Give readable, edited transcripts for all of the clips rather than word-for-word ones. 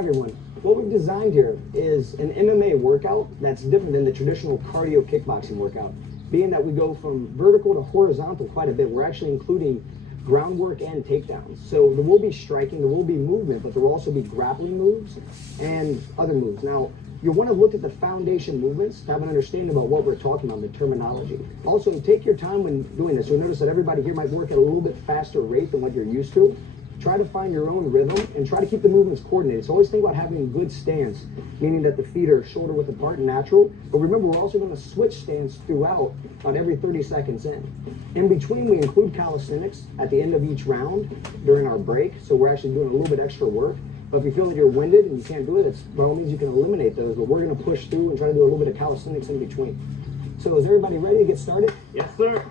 Everyone, what we've designed here is an MMA workout that's different than the traditional cardio kickboxing workout. Being that we go from vertical to horizontal quite a bit, we're actually including groundwork and takedowns. So there will be striking, there will be movement, but there will also be grappling moves and other moves. Now, you want to look at the foundation movements to have an understanding about what we're talking about, the terminology. Also, take your time when doing this. You'll notice that everybody here might work at a little bit faster rate than what you're used to. Try to find your own rhythm and try to keep the movements coordinated. So always think about having a good stance, meaning that the feet are shoulder width apart and natural. But remember, we're also going to switch stance throughout about every 30 seconds in. In between, we include calisthenics at the end of each round during our break. So we're actually doing a little bit extra work. But if you feel that you're winded and you can't do it, by all means you can eliminate those. But we're going to push through and try to do a little bit of calisthenics in between. So is everybody ready to get started? Yes, sir.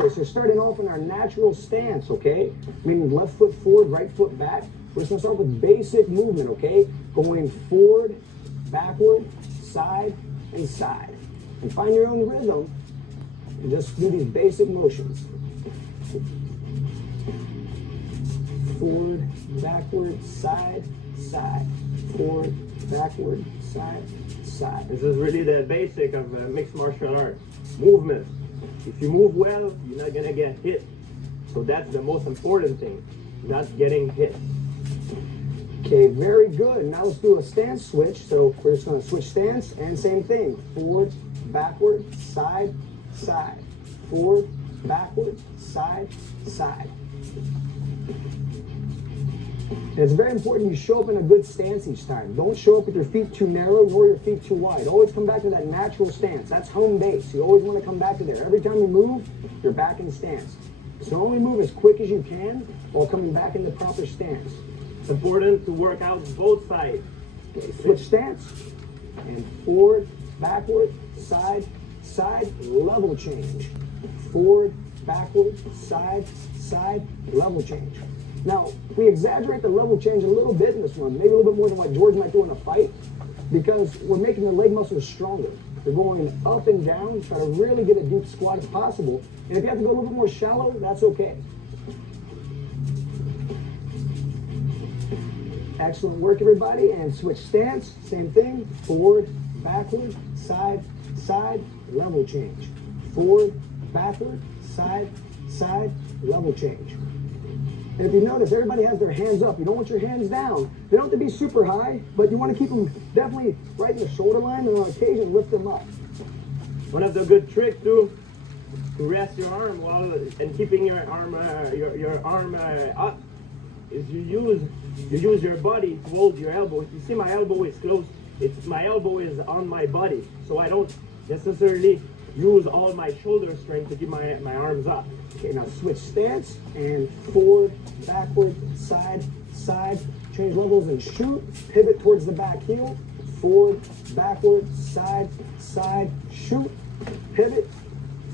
Okay, so starting off in our natural stance, okay? Meaning left foot forward, right foot back. We're just gonna start with basic movement, okay? Going forward, backward, side, and side. And find your own rhythm and just do these basic motions. Forward, backward, side, side. Forward, backward, side, side. This is really the basic of mixed martial arts. Movement. If you move well, you're not gonna get hit. So that's the most important thing, not getting hit. Okay, very good. Now let's do a stance switch. So we're just gonna switch stance and same thing. Forward, backward, side, side. Forward, backward, side, side. And it's very important you show up in a good stance each time. Don't show up with your feet too narrow nor your feet too wide. Always come back to that natural stance. That's home base. You always want to come back to there. Every time you move, you're back in stance. So only move as quick as you can while coming back in the proper stance. It's important to work out both sides. Okay, switch stance and forward, backward, side, side, level change. Forward, backward, side, side, level change. Now, we exaggerate the level change a little bit in this one, maybe a little bit more than what George might do in a fight, because we're making the leg muscles stronger. They're going up and down, try to really get a deep squat as possible. And if you have to go a little bit more shallow, that's okay. Excellent work, everybody. And switch stance, same thing. Forward, backward, side, side, level change. Forward, backward, side, side, level change. And if you notice, everybody has their hands up. You don't want your hands down. They don't have to be super high, but you want to keep them definitely right in the shoulder line, and on occasion, lift them up. One of the good tricks too, to rest your arm while and keeping your arm up, is you use your body to hold your elbow. You see my elbow is close. My elbow is on my body, so I don't necessarily use all my shoulder strength to keep my arms up. Okay, now switch stance and forward, backward, side, side. Change levels and shoot. Pivot towards the back heel. Forward, backward, side, side, shoot. Pivot.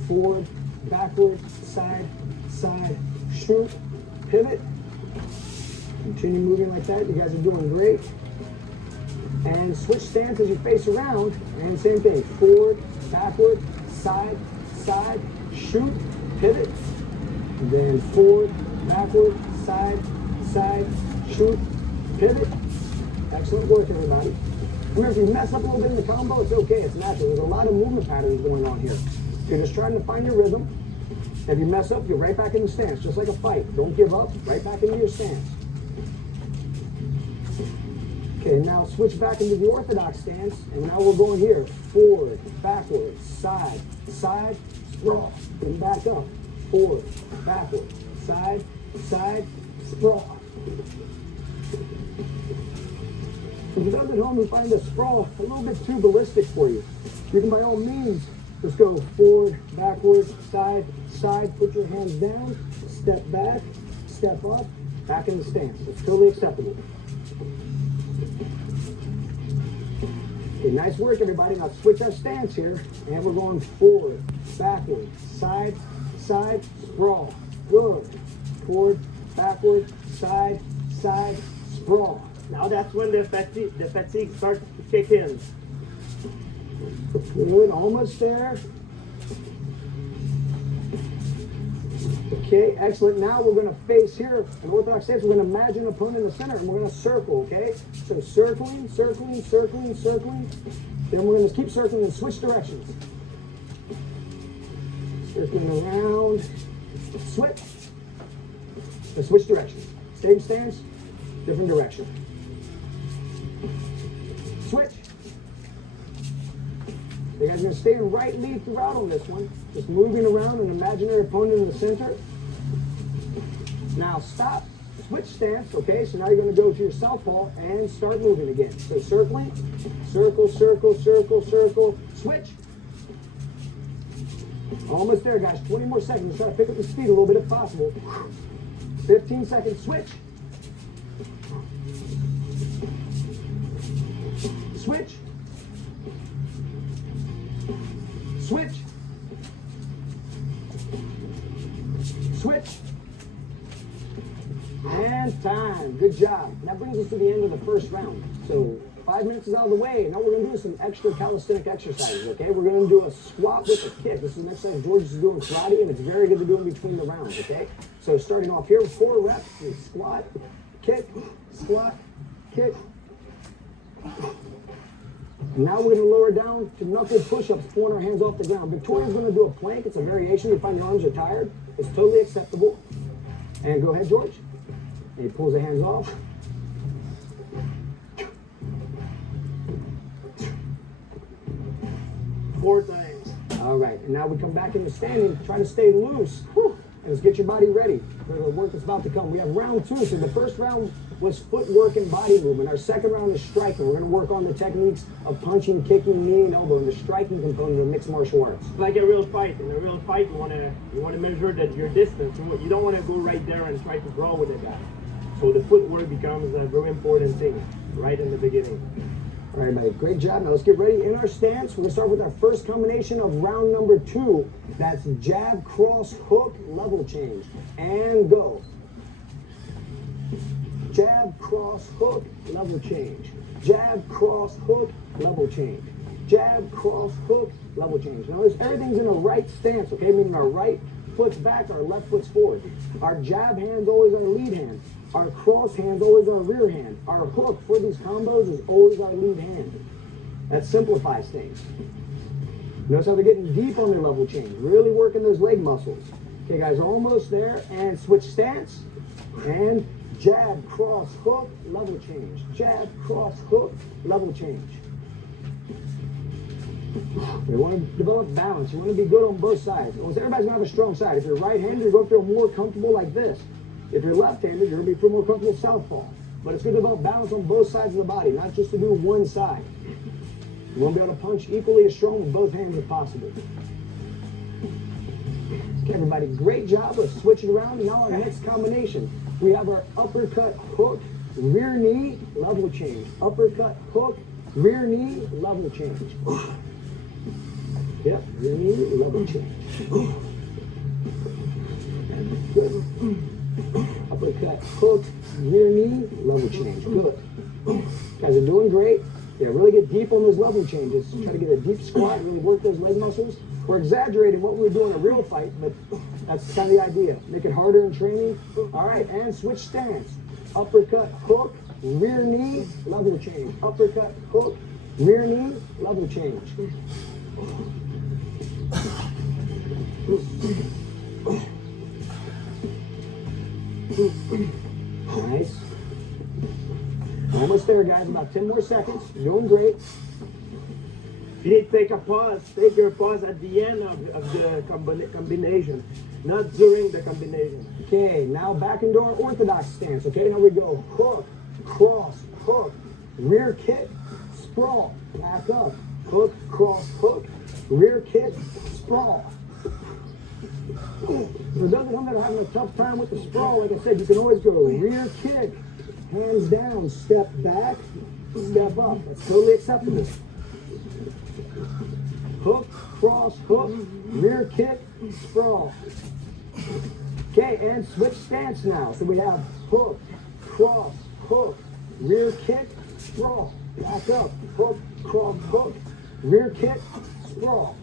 Forward, backward, side, side, shoot. Pivot. Continue moving like that. You guys are doing great. And switch stance as you face around. And same thing. Forward, backward, side, side, shoot. Pivot. And then forward, backward, side, side, shoot, pivot. Excellent work, everybody. Remember, if you mess up a little bit in the combo, it's okay. It's natural. There's a lot of movement patterns going on here. You're just trying to find your rhythm. If you mess up, you're right back in the stance, just like a fight. Don't give up. Right back into your stance. Okay, now switch back into the orthodox stance, and now we're going here. Forward, backward, side, side, sprawl, and back up. Forward, backward, side, side, sprawl. For those at home who find the sprawl a little bit too ballistic for you, you can by all means just go forward, backward, side, side, put your hands down, step back, step up, back in the stance. It's totally acceptable. Okay, nice work, everybody. Now switch our stance here, and we're going forward, backward, side, side, sprawl. Good. Forward, backward, side, side, sprawl. Now that's when the fatigue starts to kick in. Good, almost there. Okay, excellent. Now we're going to face here in orthodox stance. We're going to imagine an opponent in the center, and we're going to circle, okay? So circling, circling, circling, circling. Then we're going to keep circling and switch directions. Circling around, switch. And switch directions. Same stance, different direction. Switch. You guys are going to stay in right lead throughout on this one. Just moving around an imaginary opponent in the center. Now stop, switch stance, okay? So now you're going to go to your southpaw and start moving again. So circling, circle, circle, circle, circle, switch. Almost there, guys. 20 more seconds. Try to pick up the speed a little bit if possible. 15 seconds, switch. Switch. Switch. Switch. And time. Good job. And that brings us to the end of the first round. So 5 minutes is out of the way. Now we're going to do some extra calisthenic exercises, okay? We're going to do a squat with a kick. This is an exercise George is doing karate, and it's very good to do in between the rounds, okay? So starting off here with 4 reps, squat, kick, squat, kick. And now we're going to lower down to knuckle push-ups, pulling our hands off the ground. Victoria's going to do a plank. It's a variation. You find your arms are tired. It's totally acceptable. And go ahead, George. And he pulls the hands off. Four times. All right, and now we come back into standing, try to stay loose. Whew. And let's get your body ready for the work that's about to come. We have round 2. So the first round was footwork and body movement. Our second round is striking. We're going to work on the techniques of punching, kicking, knee, and elbow, and the striking component of mixed martial arts. It's like a real fight. In a real fight, you want to measure that your distance. You don't want to go right there and try to draw with it back. So the footwork becomes a very important thing right in the beginning. All right, everybody, great job. Now let's get ready in our stance. We're going to start with our first combination of round number 2. That's jab, cross, hook, level change. And go. Jab, cross, hook, level change. Jab, cross, hook, level change. Jab, cross, hook, level change. Now everything's in a right stance, okay? Meaning our right foot's back, our left foot's forward. Our jab hand's always our lead hand. Our cross hand's always our rear hand. Our hook for these combos is always our lead hand. That simplifies things. Notice how they're getting deep on their level change. Really working those leg muscles. Okay, guys, almost there. And switch stance. And jab, cross, hook, level change. Jab, cross, hook, level change. You want to develop balance. You want to be good on both sides. Almost everybody's going to have a strong side. If you're right-handed, you're going to feel more comfortable like this. If you're left-handed, you're going to be more comfortable southpaw. But it's good to develop balance on both sides of the body, not just to do one side. You want to be able to punch equally as strong with both hands if possible. Okay, everybody, great job. Let's switch it around. Now our next combination. We have our uppercut, hook, rear knee, level change. Uppercut, hook, rear knee, level change. Yep, rear knee, level change. Good. Uppercut, hook, rear knee, level change. Good. Guys are doing great. Yeah, really get deep on those level changes. Try to get a deep squat, really work those leg muscles. We're exaggerating what we were doing in a real fight, but that's kind of the idea. Make it harder in training. All right, and switch stance. Uppercut, hook, rear knee, level change. Uppercut, hook, rear knee, level change. Nice. Almost there, guys. About 10 more seconds. You're doing great. If you need to take a pause, take your pause at the end of the combination, not during the combination. Okay, now back into our orthodox stance. Okay, now we go hook, cross, hook, rear kick, sprawl, back up, hook, cross, hook, rear kick, sprawl. For those of them that are having a tough time with the sprawl, like I said, you can always go rear kick, hands down, step back, step up. That's totally acceptable. Hook, cross, hook, rear kick, sprawl. Okay, and switch stance now. So we have hook, cross, hook, rear kick, sprawl. Back up, hook, cross, hook, rear kick, sprawl.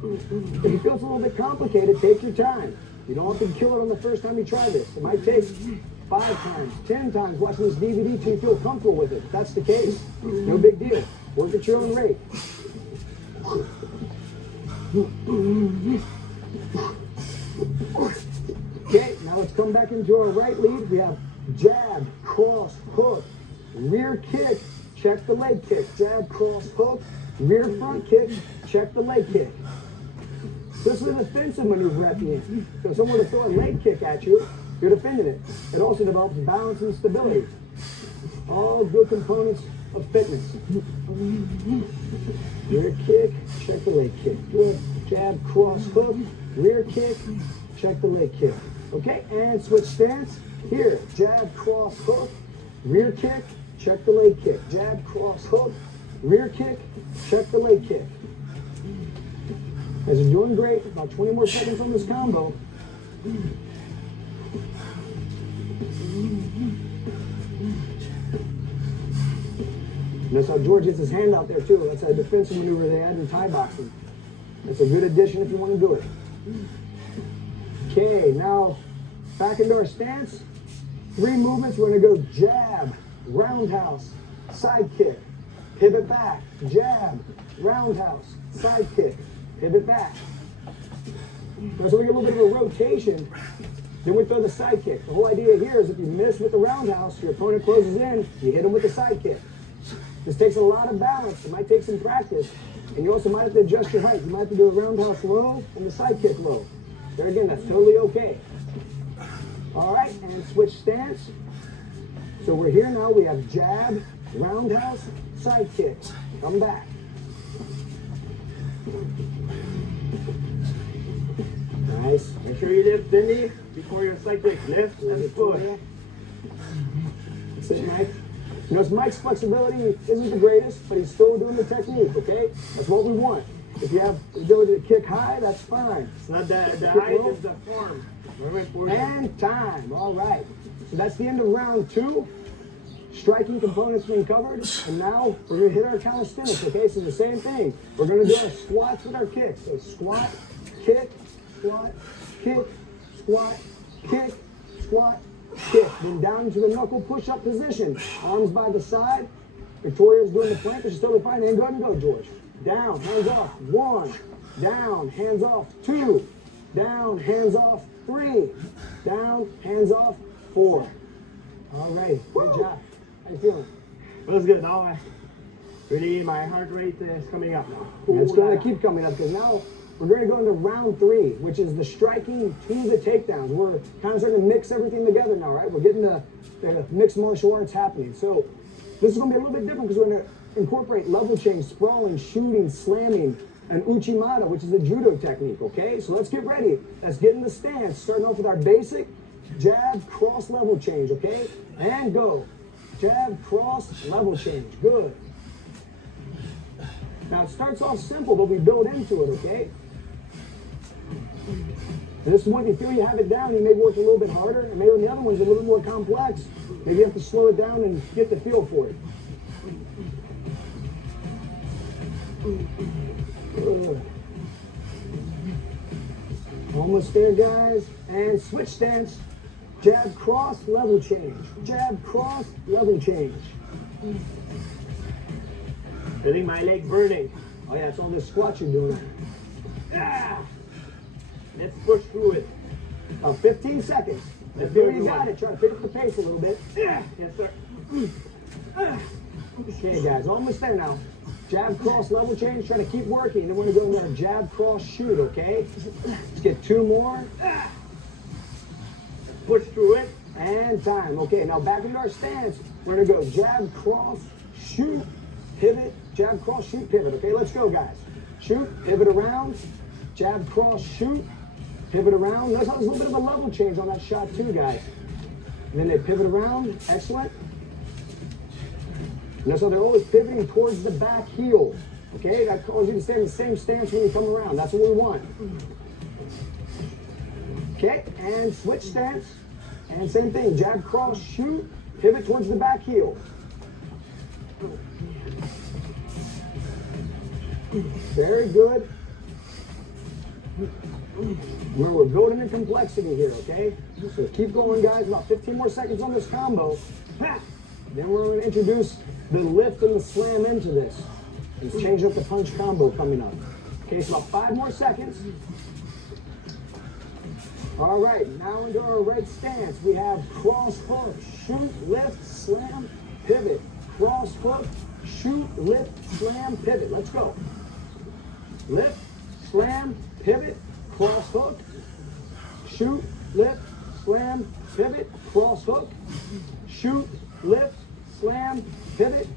If it feels a little bit complicated, take your time. You don't have to kill it on the first time you try this. It might take 5 times, 10 times watching this DVD till you feel comfortable with it. If that's the case, no big deal. Work at your own rate. Okay, now let's come back into our right lead. We have jab, cross, hook, rear kick, check the leg kick, jab, cross, hook, rear front kick, check the leg kick. This is an offensive maneuver at the end. So if someone were to throw a leg kick at you, you're defending it. It also develops balance and stability. All good components of fitness. Rear kick, check the leg kick. Good. Jab, cross, hook, rear kick, check the leg kick. Okay, and switch stance. Here, jab, cross, hook, rear kick, check the leg kick. Jab, cross, hook, rear kick, check the leg kick. Guys are doing great. About 20 more seconds on this combo. Notice how George gets his hand out there too. That's a defensive maneuver they add in Thai boxing. That's a good addition if you want to do it. Okay, now back into our stance. 3 movements. We're going to go jab, roundhouse, side kick, pivot back, jab, roundhouse, side kick, pivot back. Now, so we get a little bit of a rotation. Then we throw the side kick. The whole idea here is if you miss with the roundhouse, your opponent closes in, you hit him with the side kick. This takes a lot of balance. It might take some practice. And you also might have to adjust your height. You might have to do a roundhouse low and the side kick low. There again, that's totally okay. All right, and switch stance. So we're here now. We have jab, roundhouse, side kick. Come back. Nice. Make sure you lift the knee before your side kick. Lift and push. That's it, Mike. You know, Mike's flexibility isn't the greatest, but he's still doing the technique, okay? That's what we want. If you have the ability to kick high, that's fine. It's not the height, it's the form. And time. All right. So that's the end of round 2. Striking components being covered. And now we're going to hit our calisthenics, okay? So the same thing. We're going to do our squats with our kicks. So squat, kick, squat, kick, squat, kick, squat, kick. Then down into the knuckle push-up position. Arms by the side. Victoria's doing the plank, which is totally fine. And go ahead and go, George. Down, hands off. 1. Down, hands off. 2. Down, hands off. 3. Down, hands off. 4. All right. Good job. How you feeling? Feels good. Now really my heart rate is coming up now. Yeah, it's going to keep coming up because now we're going to go into round 3, which is the striking to the takedowns. We're kind of starting to mix everything together now, right? We're getting the mixed martial arts happening. So this is going to be a little bit different because we're going to incorporate level change, sprawling, shooting, slamming, and uchimata, which is a judo technique, okay? So let's get ready. Let's get in the stance, starting off with our basic jab, cross, level change, okay? And go. Jab, cross, level change. Good. Now it starts off simple, but we build into it, okay? This one, if you feel you have it down, you may work a little bit harder, and maybe on the other one's a little bit more complex. Maybe you have to slow it down and get the feel for it. Good. Almost there, guys. And switch stance. Jab, cross, level change. Jab, cross, level change. Feeling my leg burning. Oh yeah, it's all this squat you're doing. Ah! Let's push through it. 15 seconds. Let's There do you it, got it. Try to pick up the pace a little bit. Yes, sir. Okay, guys, almost there now. Jab, cross, level change. Try to keep working. Then we're going to go into our jab, cross, shoot, okay? Let's get 2 more. Push through it. And time. Okay, now back into our stance. We're going to go jab, cross, shoot, pivot, jab, cross, shoot, pivot. Okay, let's go, guys. Shoot, pivot around, jab, cross, shoot, pivot around. Notice how there's a little bit of a level change on that shot too, guys. And then they pivot around. Excellent. Notice how they're always pivoting towards the back heel. Okay, that causes you to stay in the same stance when you come around. That's what we want. Okay, and switch stance. And same thing, jab, cross, shoot, pivot towards the back heel. Very good. Where we're building in complexity here, okay? So keep going, guys. About 15 more seconds on this combo. Ha! Then we're going to introduce the lift and the slam into this. Let's change up the punch combo coming up. Okay, so about 5 more seconds. All right, now into our right stance. We have cross hook, shoot, lift, slam, pivot. Cross hook, shoot, lift, slam, pivot. Let's go. Lift, slam, pivot, cross hook, shoot, lift, slam, pivot, cross hook, shoot, lift, slam, pivot,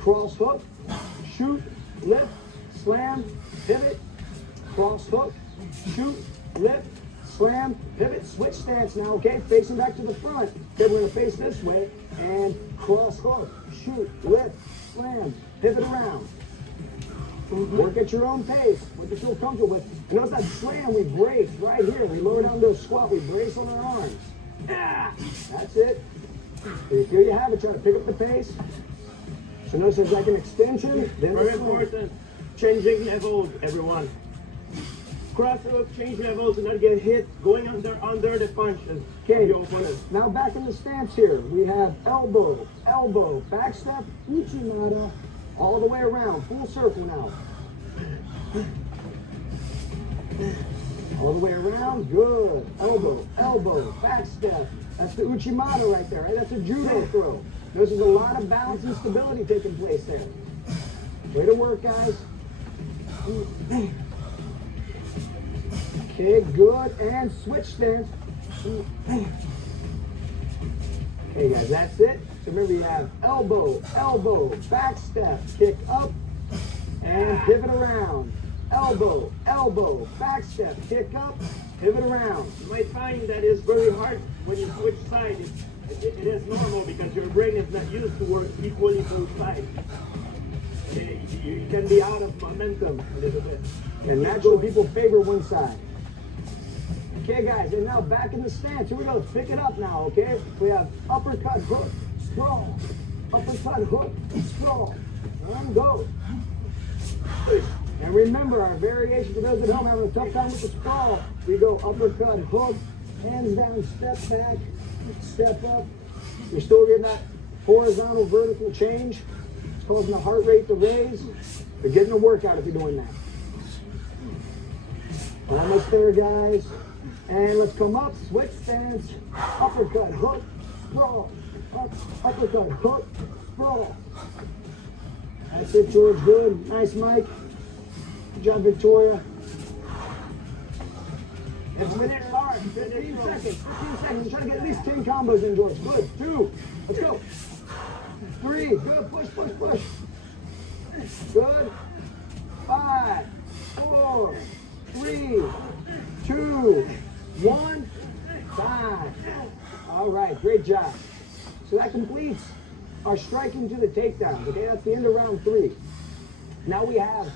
cross hook, shoot, lift, slam, pivot, cross hook, shoot, lift, slam, pivot, switch stance now, okay? Facing back to the front. Then we're gonna face this way and cross hook, shoot, lift, slam, pivot around. Work at your own pace, what you feel comfortable with. And notice that slam, we brace right here. We lower down to a squat, we brace on our arms. Ah, that's it. Here you have it, try to pick up the pace. So notice there's like an extension, then Very important. Changing levels, everyone. Cross hook, change levels, and not get hit. Going under the punches. Okay, Your opponent. now back in the stance here. We have elbow, elbow, back step, uchimata, all the way around, full circle now. All the way around, good. Elbow, elbow, back step. That's the uchimata right there, right? That's a judo throw. Notice there's a lot of balance and stability taking place there. Way to work, guys. Okay, good, and switch stance. Okay, guys, that's it. So remember, you have elbow, elbow, back step, kick up, and pivot around. Elbow, elbow, back step, kick up, pivot around. You might find that it's very hard when you switch sides. It is normal because your brain is not used to work equally both sides. You can be out of momentum a little bit. And naturally, people favor one side. Okay, guys, and now back in the stance. Here we go. Let's pick it up now, okay? We have uppercut, hook, sprawl. Uppercut, hook, sprawl. And go. And remember, our variation, for those at home having a tough time with the sprawl, we go uppercut, hook, hands down, step back, step up. You're still getting that horizontal, vertical change. It's causing the heart rate to raise. You're getting a workout if you're doing that. Almost there, guys. And let's come up, switch stance, uppercut, hook, sprawl. Up, uppercut, hook, sprawl. That's it, George. Good. Nice, Mike. Good job, Victoria. It's minute large. 15 seconds. 15 seconds. Try to get at least 10 combos in, George. Good. 2. Let's go. 3. Good. Push, push, push. Good. 5, 4, 3, 2, 1. 5. All right. Great job. So that completes our striking to the takedowns. Okay, that's the end of round 3. Now we have,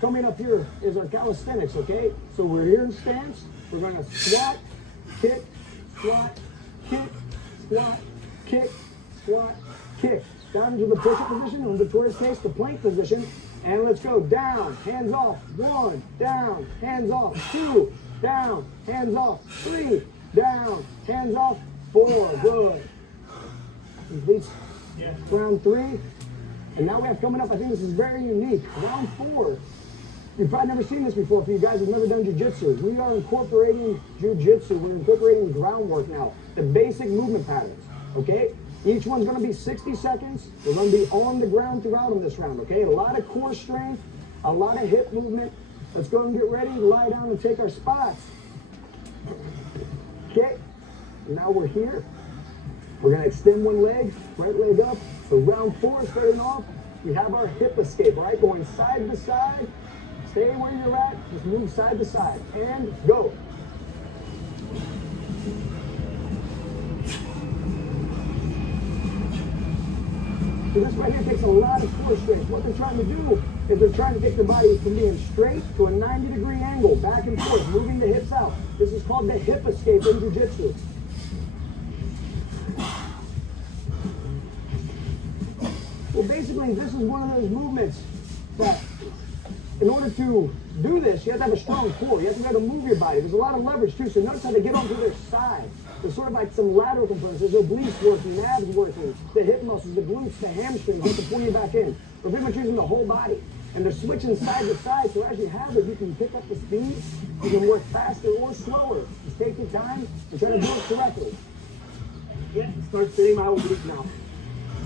coming up here is our calisthenics, okay? So we're here in stance. We're going to squat, kick, squat, kick, squat, kick, squat, kick. Down into the push-up position, in Victoria's case, the plank position. And let's go down, hands off. 1, down, hands off. 2, down, hands off. 3, down, hands off. 4, good. Completes round 3. And now we have coming up, I think this is very unique, round 4. You've probably never seen this before for you guys who've never done jiu-jitsu. We are incorporating jiu-jitsu. We're incorporating groundwork now, the basic movement patterns, okay? Each one's gonna be 60 seconds. We're gonna be on the ground throughout in this round, okay? A lot of core strength, a lot of hip movement. Let's go and get ready, lie down and take our spots. Okay, now we're here. We're gonna extend one leg, right leg up. So round 4 starting off, we have our hip escape, right? Going side to side. Stay where you're at, just move side to side, and go. So this right here takes a lot of core strength. What they're trying to do is they're trying to get the body from being straight to a 90-degree angle, back and forth, moving the hips out. This is called the hip escape in jiu-jitsu. Well, basically, this is one of those movements that in order to do this, you have to have a strong core. You have to be able to move your body. There's a lot of leverage too. So notice how they get onto their side. There's sort of like some lateral components. There's obliques working, abs working, the hip muscles, the glutes, the hamstrings, just to pull you back in. We're pretty much using the whole body. And they're switching side to side, so as you have it, you can pick up the speed. You can work faster or slower. Just take your time and try to do it correctly. Yeah, start sitting my oblique now.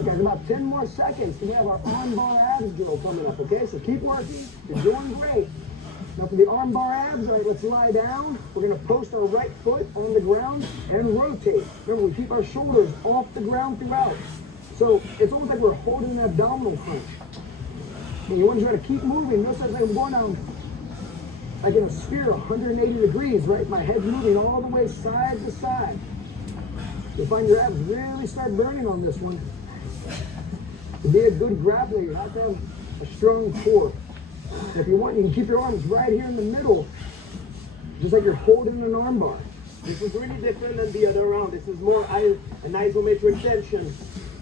Okay, in about 10 more seconds, we have our arm bar abs drill coming up, okay? So keep working. You're doing great. Now for the arm bar abs, all right, let's lie down. We're going to post our right foot on the ground and rotate. Remember, we keep our shoulders off the ground throughout. So it's almost like we're holding an abdominal crunch. And you want to try to keep moving. Notice that I'm going down like in a sphere, 180 degrees, right? My head's moving all the way side to side. You'll find your abs really start burning on this one. To be a good grappler, you have to have a strong core. And if you want, you can keep your arms right here in the middle, just like you're holding an arm bar. This is really different than the other round. This is more an isometric tension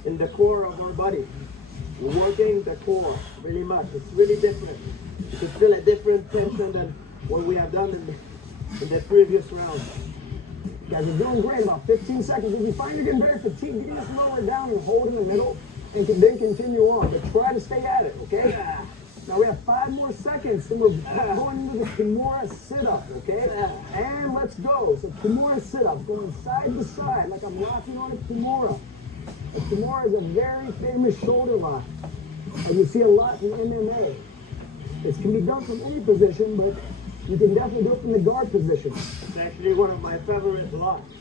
in the core of our body. We're working the core really much. It's really different. You can feel a different tension than what we have done in the previous round. You guys are doing great. About 15 seconds. If you find you're getting very fatigued, you can just lower it down and hold in the middle and can then continue on. But try to stay at it, okay? Now we have 5 more seconds and we're going into the Kimura sit-up, okay? And let's go. So Kimura sit-up, going side to side like I'm locking on a Kimura. A Kimura is a very famous shoulder lock. And you see a lot in MMA. It can be done from any position, but you can definitely do it from the guard position. It's actually one of my favorite locks.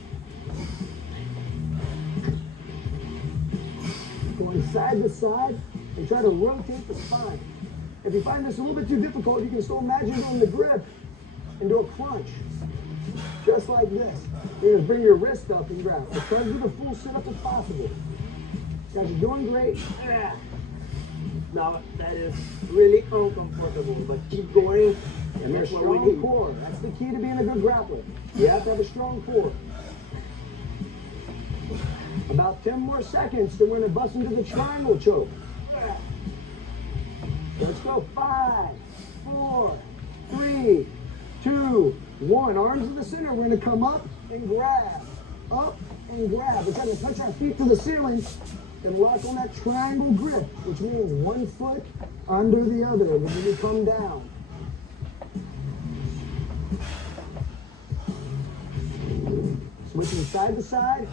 Going side to side and try to rotate the spine. If you find this a little bit too difficult, you can still imagine doing the grip and do a crunch. Just like this. You're going to bring your wrist up and grab. But try to do the full sit-up if possible. Guys, you're doing great. Now that is really uncomfortable, but keep going. And there's strong core. That's the key to being a good grappler. You have to have a strong core. About 10 more seconds, then we're going to bust into the triangle choke. Let's go. 5, 4, 3, 2, 1. Arms in the center. We're going to come up and grab. Up and grab. We're trying to touch our feet to the ceiling and lock on that triangle grip, which means one foot under the other when we come down. Switching side to side.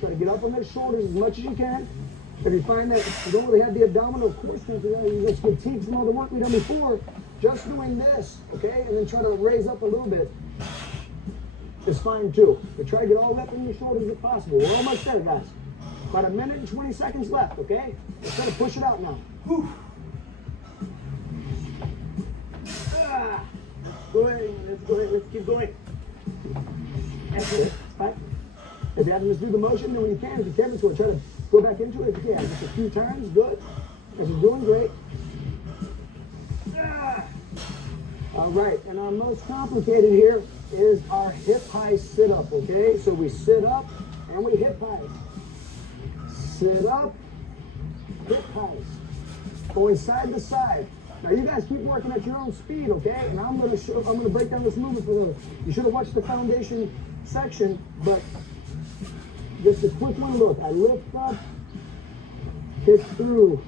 Try to get up on those shoulders as much as you can. If you find that you don't really have the abdominal core strength, you just fatigued from all the work we've done before, just doing this, okay? And then try to raise up a little bit is fine too. But try to get all the way up in your shoulders if possible. We're almost there, guys. About 1 minute and 20 seconds left, okay? Let's try to push it out now. Whew. Let's keep going. Right? If you have to just do the motion, then when you can, if you can, just try to go back into it if you can. Just a few times, good. Because you're doing great. All right, and our most complicated here is our hip high sit up, okay? So we sit up and we hip high. Sit up, hip highs. Going side to side. Now you guys keep working at your own speed, okay? And I'm gonna break down this movement for those. You should have watched the foundation section, but just a quick one look. I lift up, kick through,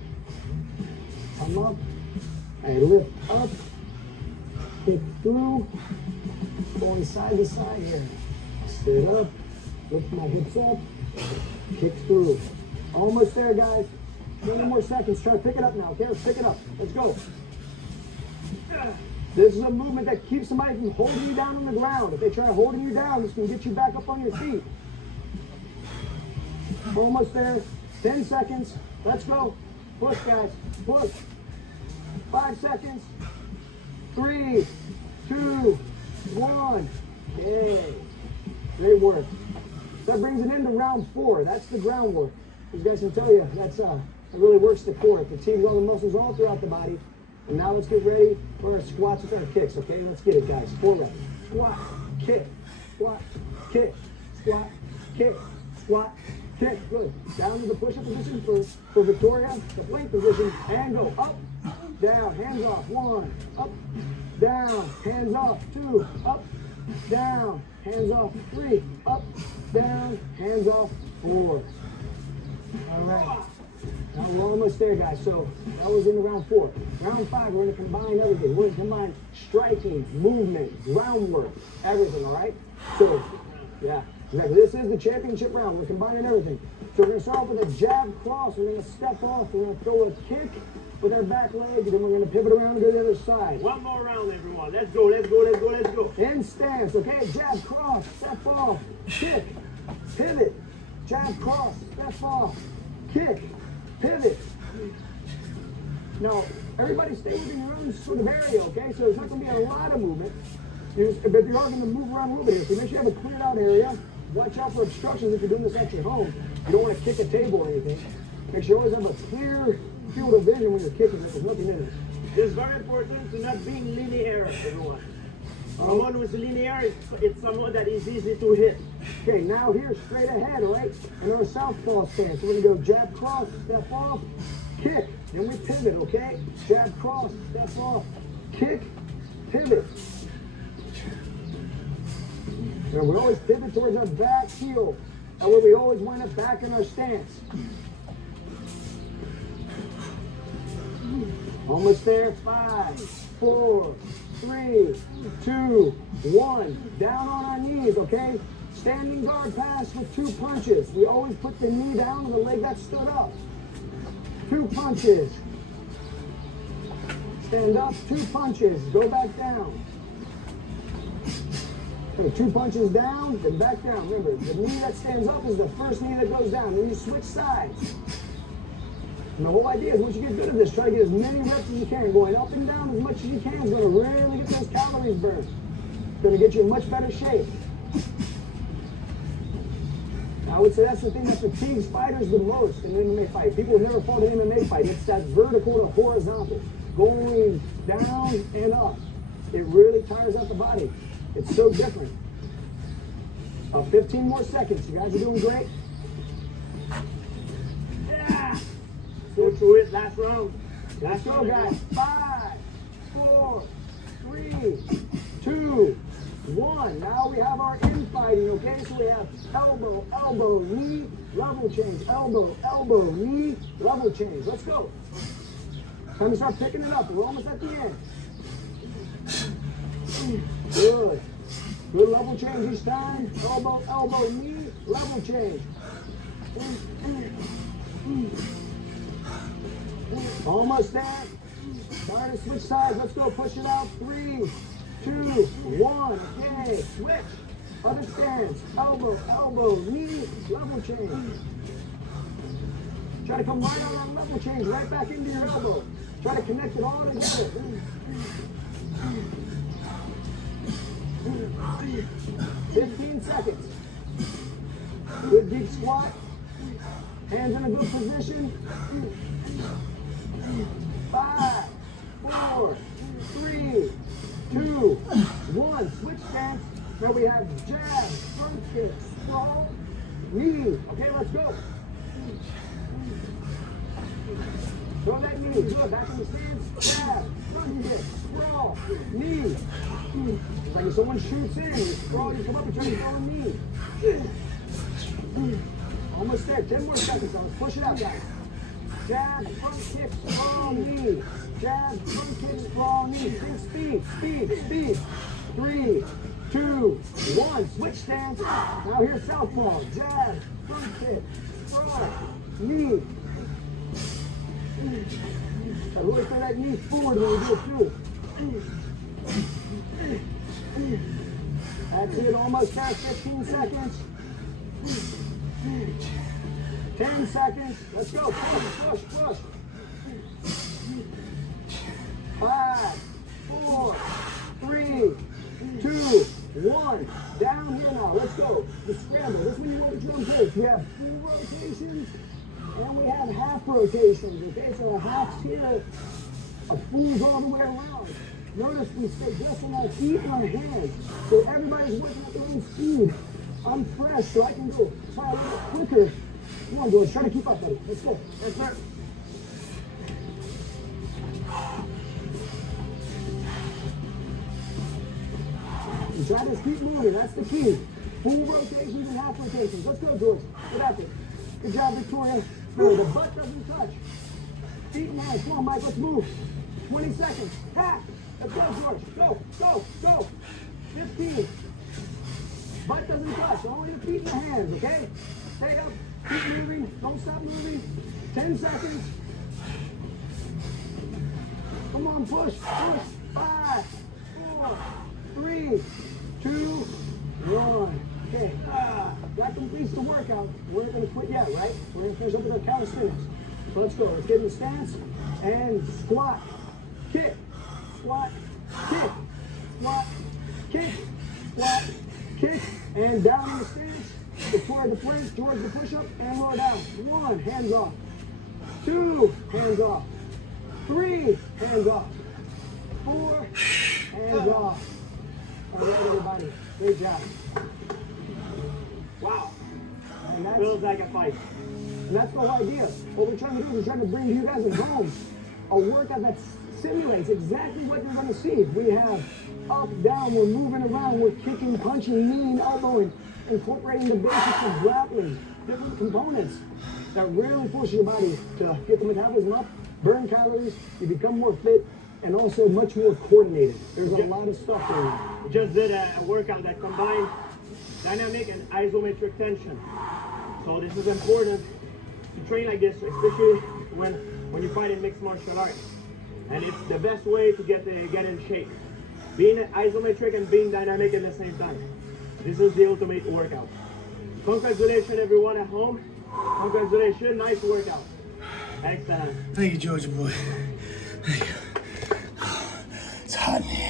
come up, I lift up, kick through, going side to side here. Sit up, lift my hips up, kick through. Almost there, guys. 20 more seconds. Try to pick it up now, okay? Let's pick it up. Let's go. This is a movement that keeps somebody from holding you down on the ground. If they try holding you down, this can get you back up on your feet. Almost there. 10 seconds. Let's go. Push, guys. Push. 5 seconds. 3, 2, 1. Okay. Great work. That brings it into round 4. That's the groundwork. These guys can tell you that really works the core. It fatigues all the muscles all throughout the body. And now let's get ready for our squats with our kicks, okay? Let's get it, guys. 4 reps. Squat, kick, squat, kick, squat, kick, squat, kick. Good. Down to the push-up position for Victoria, the plank position, and go up, down, hands off, 1, up, down, hands off, 2, up, down, hands off, 3, up, down, hands off, 4. All right. Now we're almost there, guys. So that was in round 4. Round 5, we're going to combine everything. We're going to combine striking, movement, groundwork, everything, all right? So, yeah. Remember, this is the championship round. We're combining everything. So we're going to start off with a jab cross. We're going to step off. We're going to throw a kick with our back leg, and then we're going to pivot around and go to the other side. One more round, everyone. Let's go, let's go, let's go, let's go. In stance, okay? Jab, cross, step off, kick, pivot, jab, cross, step off, kick, pivot. Now, everybody stay within your own sort of area, okay? So there's not going to be a lot of movement, but you are going to move around a little bit here. So make sure you have a cleared out area. Watch out for obstructions if you're doing this at your home. You don't want to kick a table or anything. Make sure you always have a clear field of vision when you're kicking it. There's nothing in it. It's very important to not be linear, everyone. Someone who's linear, it's someone that is easy to hit. Okay, now here, straight ahead, all right? And our southpaw stance. We're going to go jab, cross, step off, kick. Then we pivot, okay? Jab, cross, step off, kick, pivot. Now we always pivot towards our back heel. That way we always wind up back in our stance. Almost there. 5, 4, 3, 2, 1. Down on our knees, okay? Standing guard pass with 2 punches. We always put the knee down with the leg that stood up. 2 punches. Stand up, 2 punches. Go back down. Okay, 2 punches down, then back down. Remember, the knee that stands up is the first knee that goes down. Then you switch sides. And the whole idea is once you get good at this, try to get as many reps as you can. Going up and down as much as you can is going to really get those calories burned. It's going to get you in much better shape. I would say that's the thing that fatigues fighters the most in an MMA fight. People who never fought an MMA fight. It's that vertical to horizontal. Going down and up. It really tires out the body. It's so different. 15 more seconds. You guys are doing great. Yeah! Go through it, last round. Let's go, guys. 5, 4, 3, 2, 1. Now we have our infighting, okay? So we have elbow, elbow, knee, level change. Elbow, elbow, knee, level change. Let's go. Time to start picking it up. We're almost at the end. Good. Good level change each time. Elbow, elbow, knee, level change. Almost there. Trying to switch sides. Let's go. Push it out. 3, 2, 1. Okay. Switch. Other stance. Elbow, elbow, knee, level change. Try to come right on our level change. Right back into your elbow. Try to connect it all together. 15 seconds. Good deep squat. Hands in a good position. 5, 4, 3, 2, 1. Switch stance. Now we have jab, front kick, sprawl, knee. Okay, let's go. Throw that knee. Good. Back in the stance. Jab, front kick, sprawl, knee. It's like if someone shoots in, you sprawl, you come up and try to throw a knee. Almost there. 10 more seconds. So let's push it out, guys. Jab, front kick, sprawl, knee. Jab, front kick, sprawl, knee. Think speed, speed, speed. 3, 2, 1. Switch stance. Now here's southpaw. Jab, front kick, sprawl, knee. I really throw that knee forward when we do it too. That's it. Almost past 15 seconds. 10 seconds. Let's go. Push, push, push. 5, 4, 3, 2, 1. Down here now. Let's go. The scramble. This one you roll at your own pace. We have full rotations and we have half rotations. Okay, so a half's here, a full's all the way around. Notice we stay just on our feet and our hands. So everybody's working at their own speed. I'm fresh, so I can go try a little bit quicker. Come on, George, try to keep up, buddy. Let's go. Yes, sir. That is, keep moving. That's the key. Full rotations and half rotations. Let's go, George. Good effort. Good job, Victoria. Remember, the butt doesn't touch. Feet and hands. Come on, Mike. Let's move. 20 seconds. Half. Let's go, George. Go, go, go. 15. Butt doesn't touch. Only the feet and the hands, okay? Stay up. Keep moving. Don't stop moving. 10 seconds. Come on, push, push. 5, 4, 3, 2, 1. Okay, that completes the workout. We're not going to quit yet, right? We're going to finish up with our calisthenics. So let's go. Let's get in the stance and squat, kick, squat, kick, squat, kick, squat, kick, and down in the stance. Victoria the plank, George the push-up, and lower down. 1, hands off. 2, hands off. 3, hands off. 4, hands off. All right, everybody. Great job. Wow. And that's, Feels like a fight. and that's the whole idea. What we're trying to do is we're trying to bring you guys at home a workout that simulates exactly what you're going to see. We have up, down, we're moving around, we're kicking, punching, kneeing, elbowing, incorporating the basics of grappling, different components that really force your body to get the metabolism up, burn calories, you become more fit, and also much more coordinated. There's a lot of stuff going on. We just did a workout that combined dynamic and isometric tension. So this is important to train like this, especially when you fight in mixed martial arts. And it's the best way to get in shape. Being isometric and being dynamic at the same time. This is the ultimate workout. Congratulations everyone at home. Congratulations, nice workout. Excellent. Thank you, Georgia boy. Thank you. It's hot in here.